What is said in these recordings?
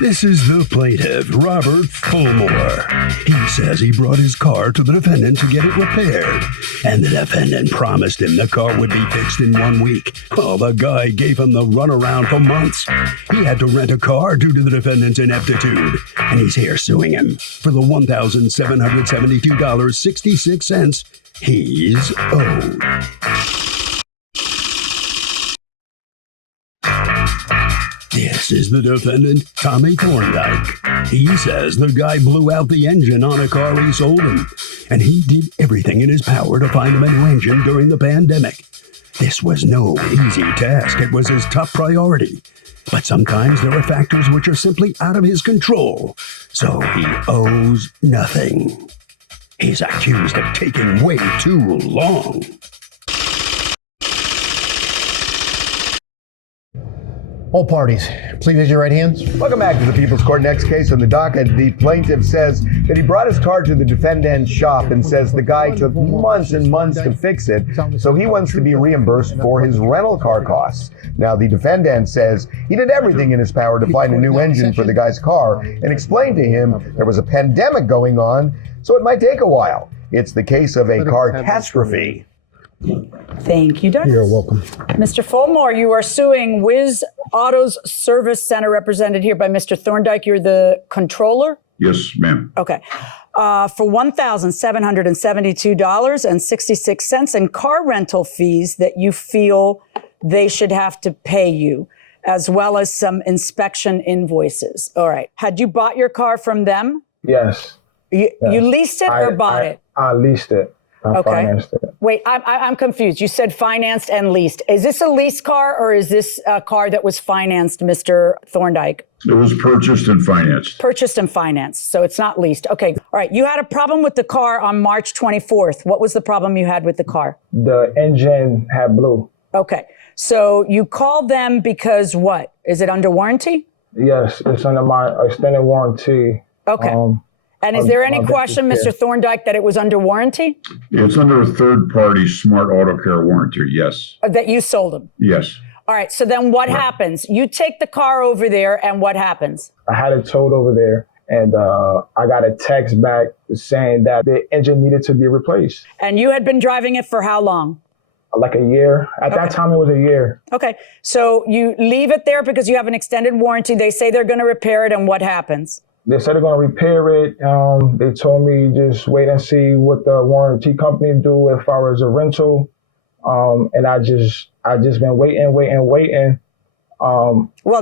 This is the plaintiff, Robert Fulmore. He says he brought his car to the defendant to get it repaired, and the defendant promised him the car would be fixed in 1 week. Well, the guy gave him the runaround for months. He had to rent a car due to the defendant's ineptitude, and he's here suing him for the $1,772.66 he's owed. This is the defendant, Tommy Thorndike. He says the guy blew out the engine on a car he sold him, and he did everything in his power to find him a new engine during the pandemic. This was no easy task. It was his top priority. But sometimes there are factors which are simply out of his control, so he owes nothing. He's accused of taking way too long. All parties, please raise your right hands. Welcome back to the People's Court. Next case on the docket. The plaintiff says that he brought his car to the defendant's shop and says the guy took months and months to fix it, so he wants to be reimbursed for his rental car costs. Now, the defendant says he did everything in his power to find a new engine for the guy's car and explained to him there was a pandemic going on, so it might take a while. It's the case of a car catastrophe. Thank you, Douglas. You're welcome. Mr. Fulmore, you are suing Whiz Autos Service Center, represented here by Mr. Thorndike. You're the controller? Yes, ma'am. Okay. For $1,772.66 in car rental fees that you feel they should have to pay you, as well as some inspection invoices. All right. Had you bought your car from them? Yes. You leased it or bought it? I leased it. I financed it. Wait, I'm confused. You said financed and leased. Is this a lease car or is this a car that was financed, Mr. Thorndike? It was purchased and financed. Purchased and financed, so it's not leased. Okay, all right. You had a problem with the car on March 24th. What was the problem you had with the car? The engine had blew. Okay, so you called them because what? Is it under warranty? Yes, it's under my extended warranty. Okay. And is there any question, Mr. Thorndike, that it was under warranty? It's under a third-party smart auto care warranty, yes. That you sold them? Yes. All right, so then what happens? You take the car over there and what happens? I had it towed over there and I got a text back saying that the engine needed to be replaced. And you had been driving it for how long? Like a year. At that time, it was a year. Okay, so you leave it there because you have an extended warranty. They say they're going to repair it, and what happens? They said they're going to repair it. They told me just wait and see what the warranty company do as far as a rental. And I just been waiting. Well,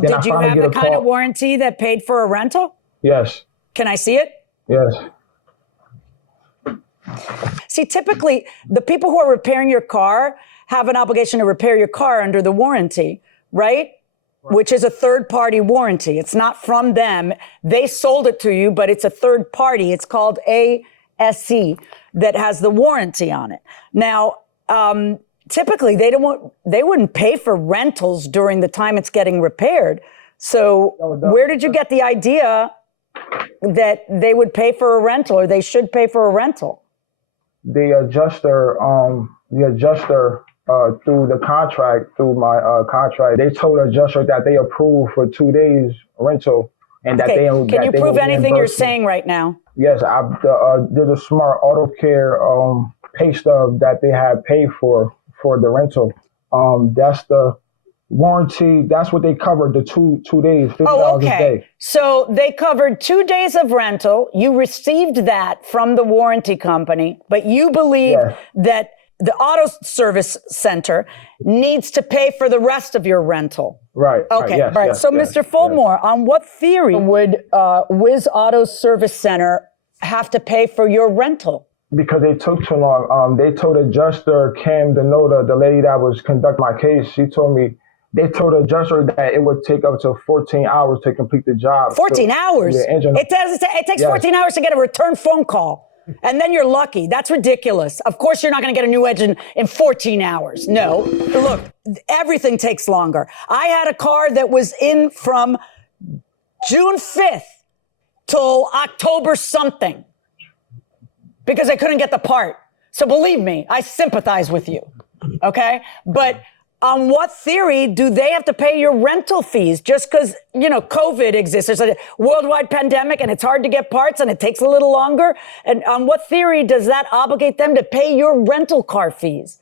did you have the kind of warranty that paid for a rental? Yes. Can I see it? Yes. See, typically, the people who are repairing your car have an obligation to repair your car under the warranty, right? Which is a third-party warranty. It's not from them. They sold it to you, but it's a third party. It's called ASC that has the warranty on it. Now, typically, they wouldn't pay for rentals during the time it's getting repaired. So where did you get the idea that they would pay for a rental or they should pay for a rental? The adjuster through the contract, through my contract, they told the adjuster that they approved for 2 days rental, and that they can you prove anything you're saying right now? Yes, there's a smart auto care pay stub that they had paid for the rental. That's the warranty. That's what they covered, the two days, $50 a day. So they covered 2 days of rental. You received that from the warranty company, but you believe that the auto service center needs to pay for the rest of your rental. Right. Okay. Yes, right. yes, So, yes, Mr. Fulmore, on what theory would Whiz Auto Service Center have to pay for your rental? Because they took too long. They told adjuster Kim Denota, the lady that was conducting my case, she told me, they told the adjuster that it would take up to 14 hours to complete the job. 14 hours? It takes 14 hours to get a return phone call. And then you're lucky. That's ridiculous. Of course, you're not going to get a new engine in 14 hours. No. Look, everything takes longer. I had a car that was in from June 5th till October something because I couldn't get the part. So believe me, I sympathize with you. Okay? But on what theory do they have to pay your rental fees just because, COVID exists? There's a worldwide pandemic and it's hard to get parts and it takes a little longer. And on what theory does that obligate them to pay your rental car fees?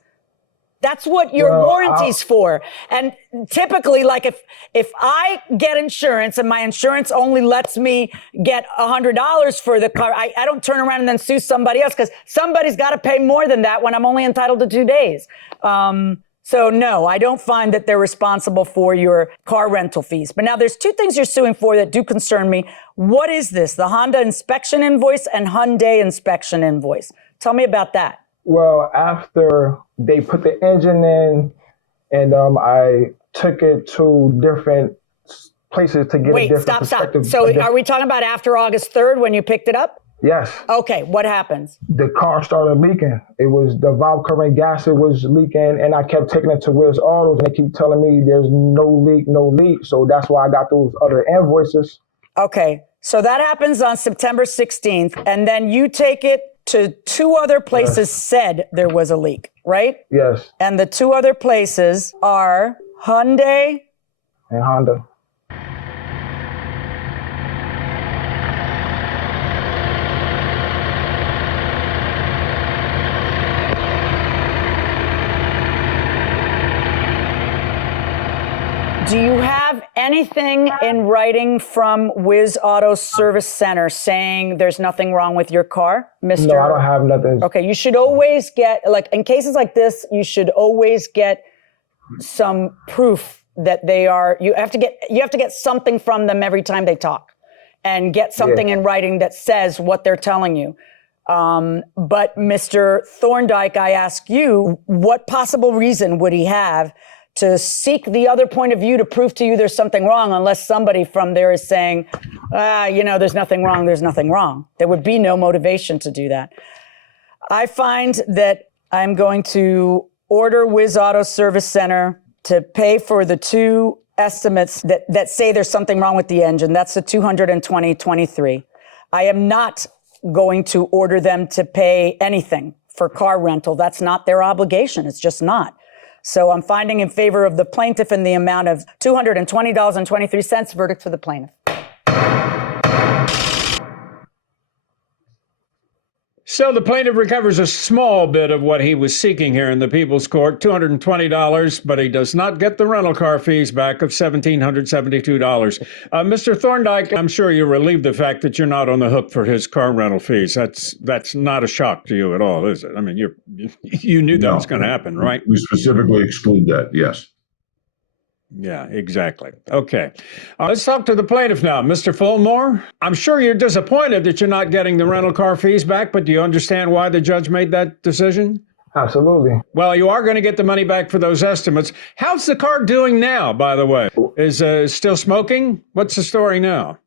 That's what your warranty's for. And typically, like if I get insurance and my insurance only lets me get $100 for the car, I don't turn around and then sue somebody else because somebody's got to pay more than that when I'm only entitled to 2 days. So no, I don't find that they're responsible for your car rental fees. But now there's two things you're suing for that do concern me. What is this? The Honda inspection invoice and Hyundai inspection invoice. Tell me about that. Well, after they put the engine in and I took it to different places to get a different perspective. So are we talking about after August 3rd when you picked it up? Yes. Okay, what happens? The car started leaking. It was the valve covering gasket was leaking, and I kept taking it to Wiz Autos, and they keep telling me there's no leak. So that's why I got those other invoices. Okay, so that happens on September 16th, and then you take it to two other places said there was a leak, right? Yes. And the two other places are Hyundai and Honda. Do you have anything in writing from Wiz Auto Service Center saying there's nothing wrong with your car, Mr.? No, I don't have nothing. Okay, you should always get, like in cases like this, you should always get some proof that they are, you have to get something from them every time they talk and get something in writing that says what they're telling you. But Mr. Thorndike, I ask you, what possible reason would he have to seek the other point of view to prove to you there's something wrong unless somebody from there is saying, there's nothing wrong, there's nothing wrong. There would be no motivation to do that. I find that I'm going to order Wiz Auto Service Center to pay for the two estimates that say there's something wrong with the engine. That's the $220.23. I am not going to order them to pay anything for car rental. That's not their obligation. It's just not. So I'm finding in favor of the plaintiff in the amount of $220.23. Verdict for the plaintiff. So the plaintiff recovers a small bit of what he was seeking here in the People's Court, $220, but he does not get the rental car fees back of $1,772. Mr. Thorndike, I'm sure you're relieved the fact that you're not on the hook for his car rental fees. That's not a shock to you at all, is it? I mean, you knew that was going to happen, right? We specifically exclude that, yes. Yeah, exactly. Okay. Let's talk to the plaintiff now. Mr. Fulmore, I'm sure you're disappointed that you're not getting the rental car fees back, but do you understand why the judge made that decision? Absolutely. Well, you are going to get the money back for those estimates. How's the car doing now, by the way? Is still smoking? What's the story now?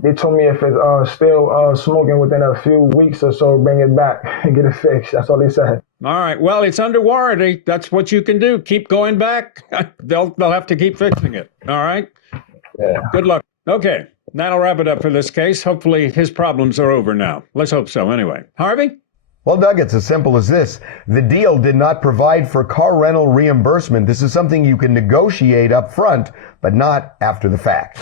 They told me if it's still smoking within a few weeks or so, bring it back and get it fixed. That's all they said. All right. Well, it's under warranty. That's what you can do. Keep going back. They'll have to keep fixing it. All right. Yeah. Good luck. Okay. That'll wrap it up for this case. Hopefully his problems are over now. Let's hope so anyway. Harvey? Well, Doug, it's as simple as this. The deal did not provide for car rental reimbursement. This is something you can negotiate up front, but not after the fact.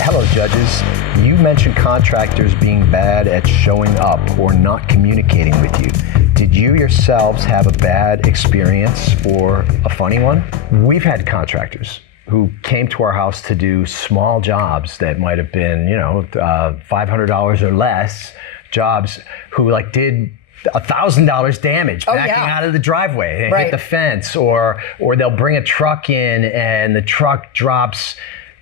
Hello, judges. You mentioned contractors being bad at showing up or not communicating with you. Did you yourselves have a bad experience or a funny one? We've had contractors who came to our house to do small jobs that might have been, $500 or less jobs, who did $1,000 damage backing out of the driveway, hit the fence, or they'll bring a truck in and the truck drops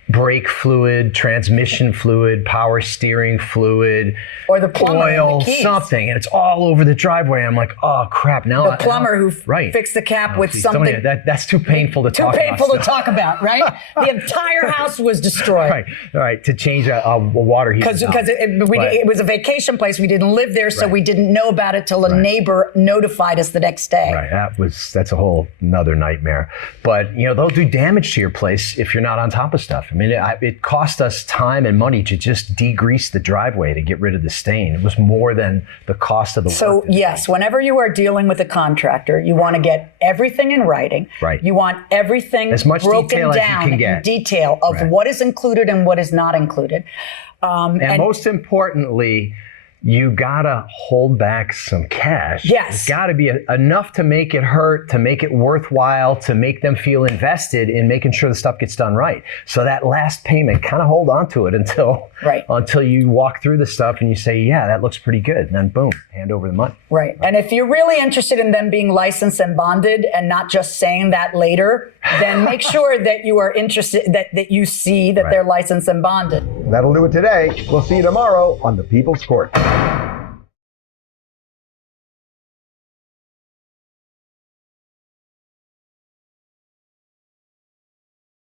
brake fluid, transmission fluid, power steering fluid, or the plumber, oil, the keys. something, and it's all over the driveway. I'm like, oh crap! Now the plumber who fixed the cap with something that's too painful to talk about. Too painful to talk about, right? The entire house was destroyed. Right. To change a water heater because it was a vacation place. We didn't live there, so we didn't know about it till a neighbor notified us the next day. Right. That's a whole another nightmare. But they'll do damage to your place if you're not on top of stuff. I mean, it cost us time and money to just degrease the driveway to get rid of the stain. It was more than the cost of the work. So yes, whenever you are dealing with a contractor, you want to get everything in writing. Right. You want everything as much broken detail down as you can get. in detail of what is included and what is not included. And most importantly, you gotta hold back some cash. Yes. It's gotta be enough to make it hurt, to make it worthwhile, to make them feel invested in making sure the stuff gets done right. So that last payment, kind of hold on to it until you walk through the stuff and you say, yeah, that looks pretty good. And then boom, hand over the money. Right. And if you're really interested in them being licensed and bonded and not just saying that later, then make sure that you are interested, that you see that they're licensed and bonded. That'll do it today. We'll see you tomorrow on the People's Court.